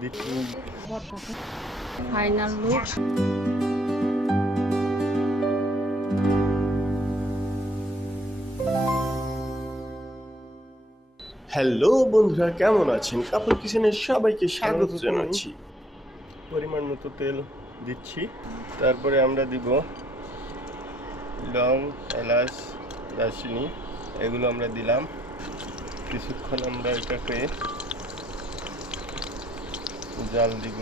দিচ্ছি। Final look. Hello বন্ধুরা, কেমন আছেন? কাপল কিচেনের সবাইকে স্বাগত জানাচ্ছি। পরিমাণ মতো তেল দিচ্ছি, তারপরে আমরা দিব লং, এলাচ, দারচিনি, এগুলো আমরা দিলাম। কিছুক্ষণ আমরা এটাকে জাল দিব।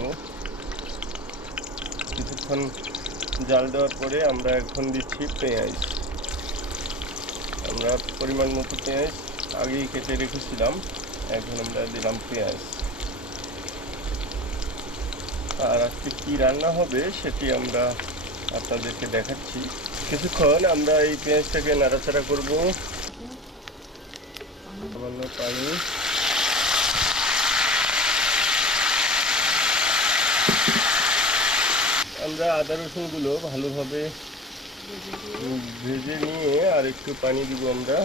কিছুক্ষণ জাল দেওয়ার পরে আমরা এখন দিচ্ছি পেঁয়াজ। আমরা পরিমাণ মতো পেঁয়াজ আগেই কেটে রেখেছিলাম, এখন আমরা দিলাম পেঁয়াজ। আর আজকে কী রান্না হবে সেটি আমরা আপনাদেরকে দেখাচ্ছি। কিছুক্ষণ আমরা এই পেঁয়াজটাকে নাড়াচাড়া করব। সামান্য পানি, আমরা আদা রসুনগুলো ভালোভাবে ভেজে নিয়ে আর একটু পানি দিব। আমরা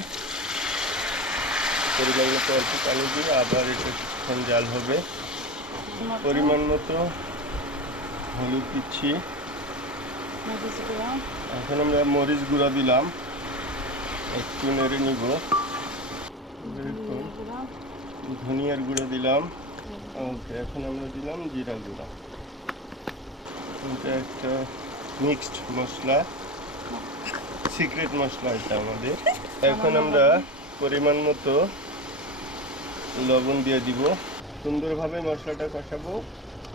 পরিমাণ মতো অল্প পানি দিয়ে আবার একটু কিছুক্ষণ জাল হবে। পরিমাণ মতো হলুদ দিচ্ছি। এখন আমরা মরিচ গুঁড়া দিলাম, একটু নেড়ে নিব। ধনিয়ার গুঁড়ো দিলাম। ওকে, এখন আমরা দিলাম জিরা গুঁড়া। এটা একটা মিক্সড মশলা, সিক্রেট মশলা এটা আমাদের। এখন আমরা পরিমাণ মতো লবণ দিয়ে দিব। সুন্দরভাবে মশলাটা কষাবো।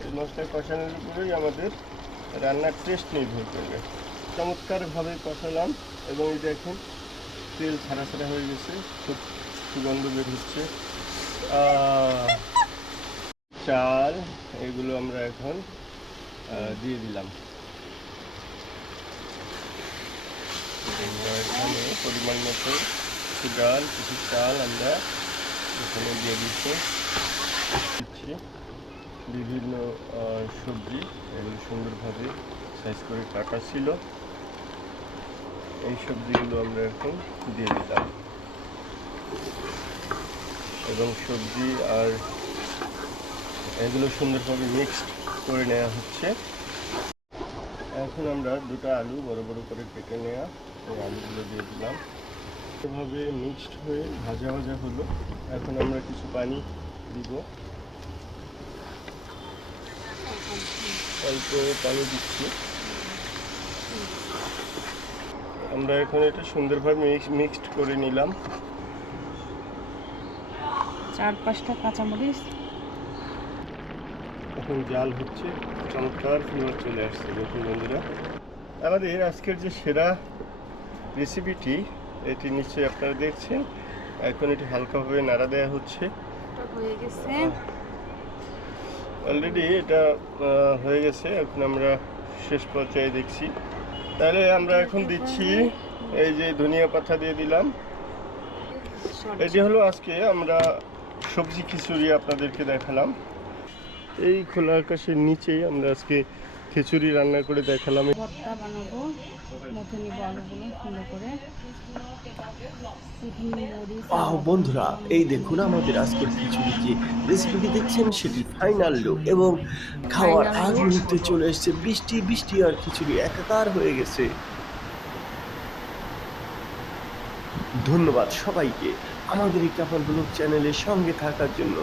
এই মশলা কষানোর উপরেই আমাদের রান্নার টেস্ট নির্ভর করবে। চমৎকারভাবে কষালাম এবং এই দেখেন তেল ছাড়া ছাড়া হয়ে গেছে, খুব সুগন্ধ বের হচ্ছে। চাল এগুলো আমরা এখন দিয়ে দিলাম। এখানে পরিমাণ মতো কিছু ডাল, কিছু চাল আমরা এখানে দিয়ে দিচ্ছি। বিভিন্ন সবজি এগুলো সুন্দরভাবে সাইজ করে কাটা ছিল, এই সবজিগুলো আমরা এখন দিয়ে দিলাম এবং সবজি আর এগুলো সুন্দরভাবে মিক্সড করে নেওয়া হচ্ছে। এখন আমরা দুটো আলু বড় বড় করে কেটে নেওয়া এই আলুগুলো দিয়ে দিলাম। এভাবে মিক্সড হয়ে ভাজা ভাজা হলো। এখন আমরা কিছু পানি দিব, অল্প পানি দিচ্ছি। আমরা এখন এটা সুন্দরভাবে মিক্সড করে নিলাম। 4-5টা কাঁচামরিচ। এখন জাল হচ্ছে, চমৎকার ফ্লেভার চলে আসছে। দেখুন বন্ধুরা, আমাদের আজকের যে সেরা রেসিপিটি এটি নিশ্চয়ই আপনারা দেখছেন। এখন এটি হালকাভাবে নাড়া দেওয়া হচ্ছে। হয়ে গেছে অলরেডি, এটা হয়ে গেছে। এখন আমরা শেষ পর্যায়ে দেখছি। তাহলে আমরা এখন দিচ্ছি এই যে ধনিয়া পাতা দিয়ে দিলাম। এটি হলো আজকে আমরা সবজি খিচুড়ি আপনাদেরকে দেখালাম। এই খোলা আকাশের নিচেই আমরা আজকে খিচুড়ি রান্না করে দেখালাম। ভর্তা বানাবো, মধ্যে নিব আলুগুলো সুন্দর করে। বন্ধুরা, এই দেখুন আমাদের আজকের খিচুড়ি যে রেসিপিটি দেখছেন সেটি ফাইনাল লুক এবং খাওয়ার আগ মুহূর্তে চলে এসেছে বৃষ্টি। বৃষ্টি আর খিচুড়ি একাকার হয়ে গেছে। ধন্যবাদ সবাইকে আমাদের এই কাপল ব্লগ চ্যানেলের সঙ্গে থাকার জন্য।